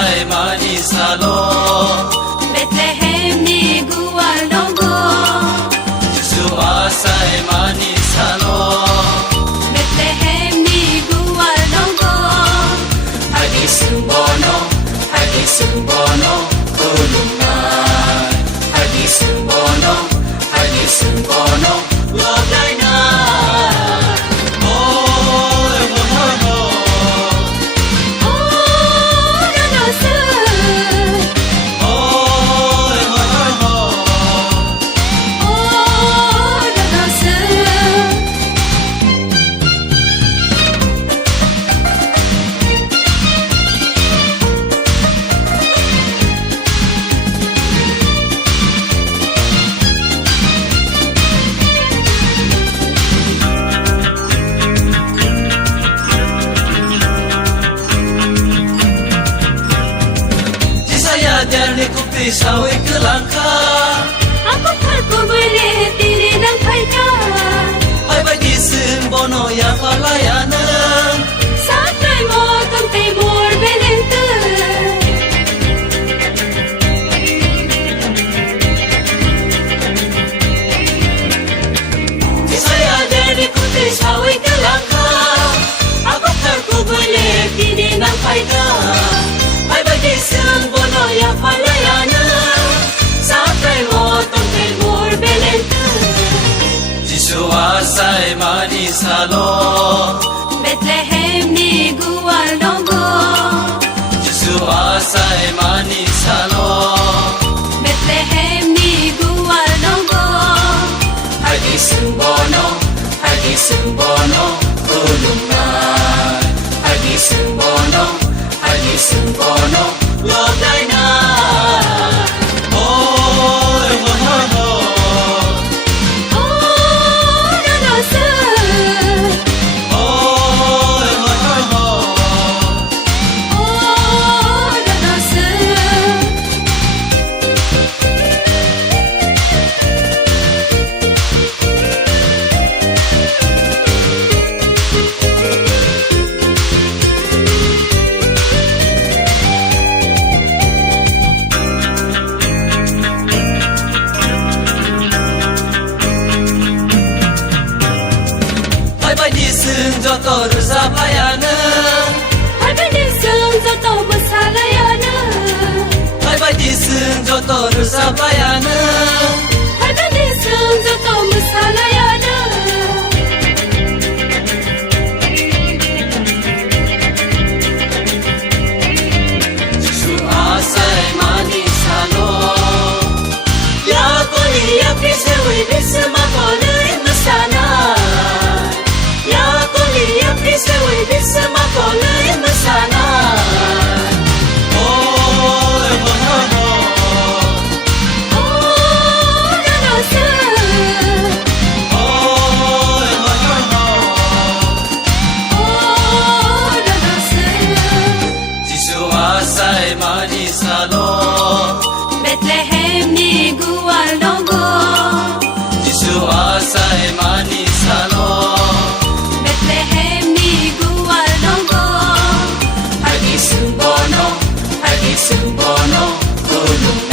asai mani salo Bethlehem ni gual donggo Yesu asai mani salo Bethlehem ni gual donggo Hagi sumbono ulungan Hagi sumbono lodai na Jadi kupti sawi ke langkah Aku perku boleh diri nang paikan Hai bagi sembono ya palayana Satrai mo tang timur belente Saya jadi kupti sawi ke langkah Aku perku boleh diri nang paikan Hai bagi sembono ya palayana Sampai motong timur belente Yesu asai mani salo Bethlehem ni gual donggo Yesu asai mani salo Bethlehem ni gual donggo Hagi sumbono ulungan Hagi sumbono lodai na Joto rusa payana Hai badi sung joto masalayana Hai badi sung joto rusa payana Hai badi sung joto masalayana Yesu asai mani salo Ya koli ya pisewi bisma koli masana Pisewi bisma kolay masana Yesu asai mani salo Bethlehem ni gual donggo Yesu asai mani salo Bethlehem ni gual donggo Hagi sumbono ulungan